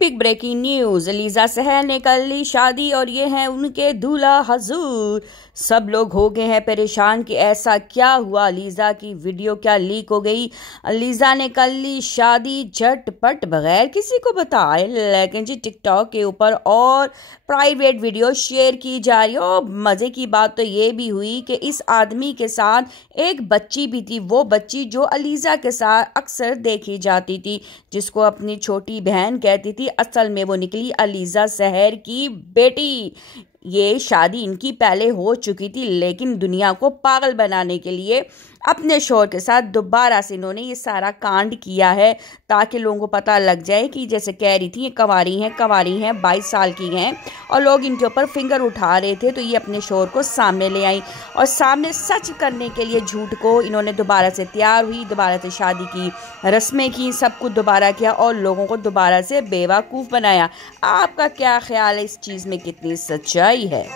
Big breaking news. Lisa सहर ने कर ली शादी और ये हैं उनके दूल्हा हजूर। सब लोग हो गए हैं परेशान कि ऐसा क्या हुआ, लीजा की वीडियो क्या लीक हो गई। लीजा ने कर ली शादी झटपट बगैर किसी को बताए, लेकिन जी टिकटॉक के ऊपर और प्राइवेट वीडियो शेयर की जा रही है। और मजे की बात तो ये भी हुई कि इस आदमी के साथ एक बच्ची भी थी, वो बच्ची जो अलीजा के साथ अक्सर देखी जाती थी, जिसको अपनी छोटी बहन कहती थी, असल में वो निकली अलीजा सहर की बेटी। ये शादी इनकी पहले हो चुकी थी, लेकिन दुनिया को पागल बनाने के लिए अपने शोहर के साथ दोबारा से इन्होंने ये सारा कांड किया है, ताकि लोगों को पता लग जाए कि जैसे कह रही थी ये कंवारी हैं 22 साल की हैं और लोग इनके ऊपर फिंगर उठा रहे थे, तो ये अपने शोहर को सामने ले आई और सामने सच करने के लिए झूठ को इन्होंने दोबारा से तैयार हुई, दोबारा से शादी की रस्में की, सब कुछ दोबारा किया और लोगों को दोबारा से बेवकूफ़ बनाया। आपका क्या ख्याल है इस चीज़ में कितनी सच्चाई है?